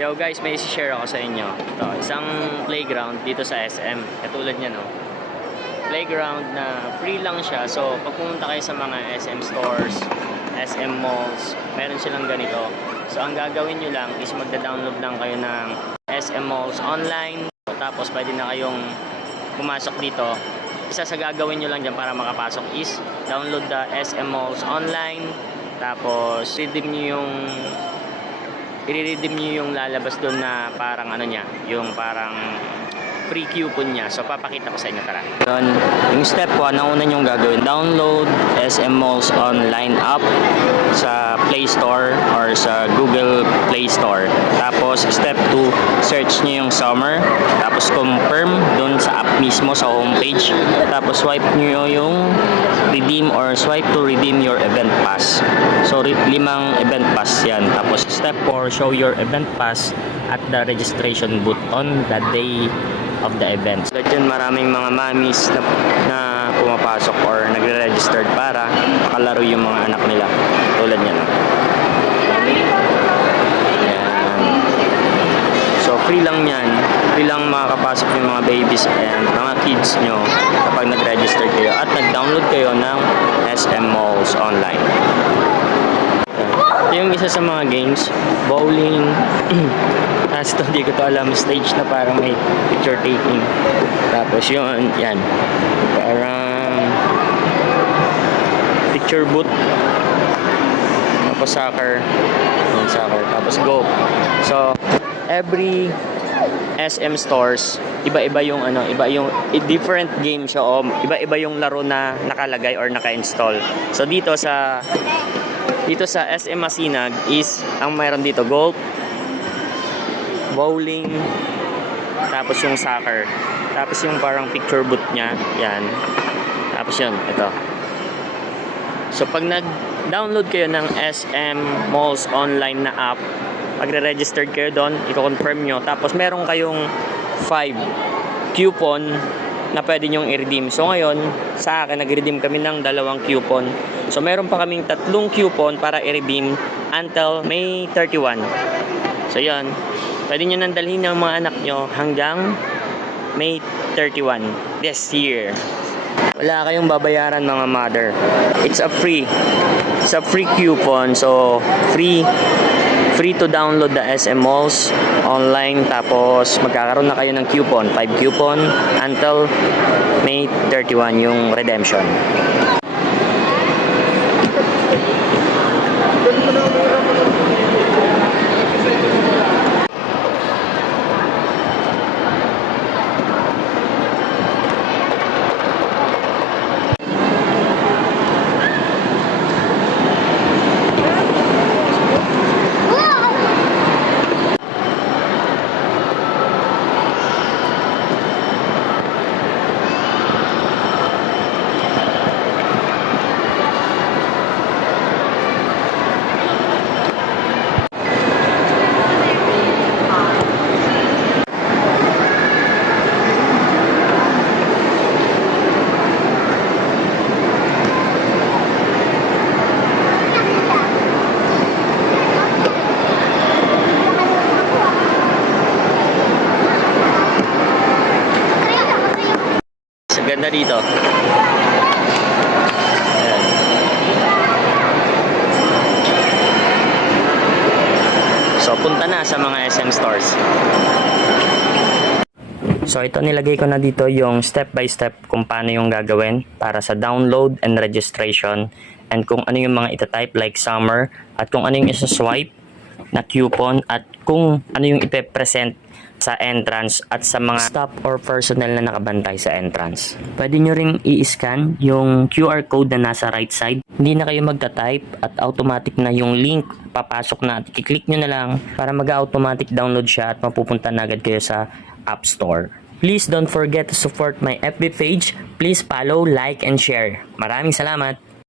Yo guys, may isi-share ako sa inyo. Ito, isang playground dito sa SM. Katulad niya, no? Playground na free lang siya. So, pag pumunta kayo sa mga SM stores, SM malls, meron silang ganito. So, ang gagawin nyo lang is magda-download lang kayo ng SM malls online. Tapos, pwede na kayong pumasok dito. Isa sa gagawin nyo lang dyan para makapasok is download the SM malls online. Tapos, i-redeem nyo yung lalabas doon na parang ano niya, yung parang free coupon niya. So, papakita ko sa inyo, tara. Yung step 1, ang una nyong gagawin, download SM Malls online app sa Play Store or sa Google Play Store. Tapos, step 2, search nyo yung Summer. Tapos, confirm doon sa app mismo sa homepage. Tapos, swipe nyo yung redeem or swipe to redeem your event pass. So, 5 event pass yan. Tapos, step 4, show your event pass at the registration booth on the day of the event. So, dyan maraming mga mommies na pumapasok or nagre-registered para makalaro yung mga anak nila. Tulad niyan. So, free lang yan. Free lang makakapasok yung mga babies and mga kids nyo kapag nag-register kayo at nag-download kayo ng SM Malls online. Ito yung isa sa mga games, bowling. Tapos ito, di ko to alam, stage na parang may picture taking. Tapos yun, yan. Parang picture booth. Tapos soccer. Yan, soccer. Tapos go. So, every SM stores, iba-iba yung ano, iba yung different game siya o iba-iba yung laro na nakalagay or naka-install. So dito sa SM Masinag is ang mayroon dito golf, bowling, tapos yung soccer, tapos yung parang picture booth niya, yan. Tapos yun, ito. So pag nag-download kayo ng SM Malls online na app, magre-registered kayo doon, i-confirm nyo, tapos meron kayong 5 coupon na pwede nyong i-redeem. So ngayon, sa akin, nag-redeem kami ng 2 coupon. So meron pa kaming 3 coupon para i-redeem until May 31. So yun, pwede nyo nang dalhin ng mga anak nyo hanggang May 31 this year. Wala kayong babayaran mga mother. It's a free coupon. So free to download the SM Malls online. Tapos magkakaroon na kayo ng coupon, 5 coupon until May 31 yung redemption. Ganda dito. Ayan. So, punta na sa mga SM stores. So, ito nilagay ko na dito yung step by step kung paano yung gagawin para sa download and registration and kung ano yung mga itatype like summer at kung ano yung isa-swipe na coupon at kung ano yung ipe-present sa entrance at sa mga staff or personnel na nakabantay sa entrance. Pwede nyo ring i-scan yung QR code na nasa right side. Hindi na kayo magta-type at automatic na yung link papasok na at i-click nyo na lang para mag-automatic download siya at mapupunta na agad kayo sa App Store. Please don't forget to support my FB page. Please follow, like, and share. Maraming salamat!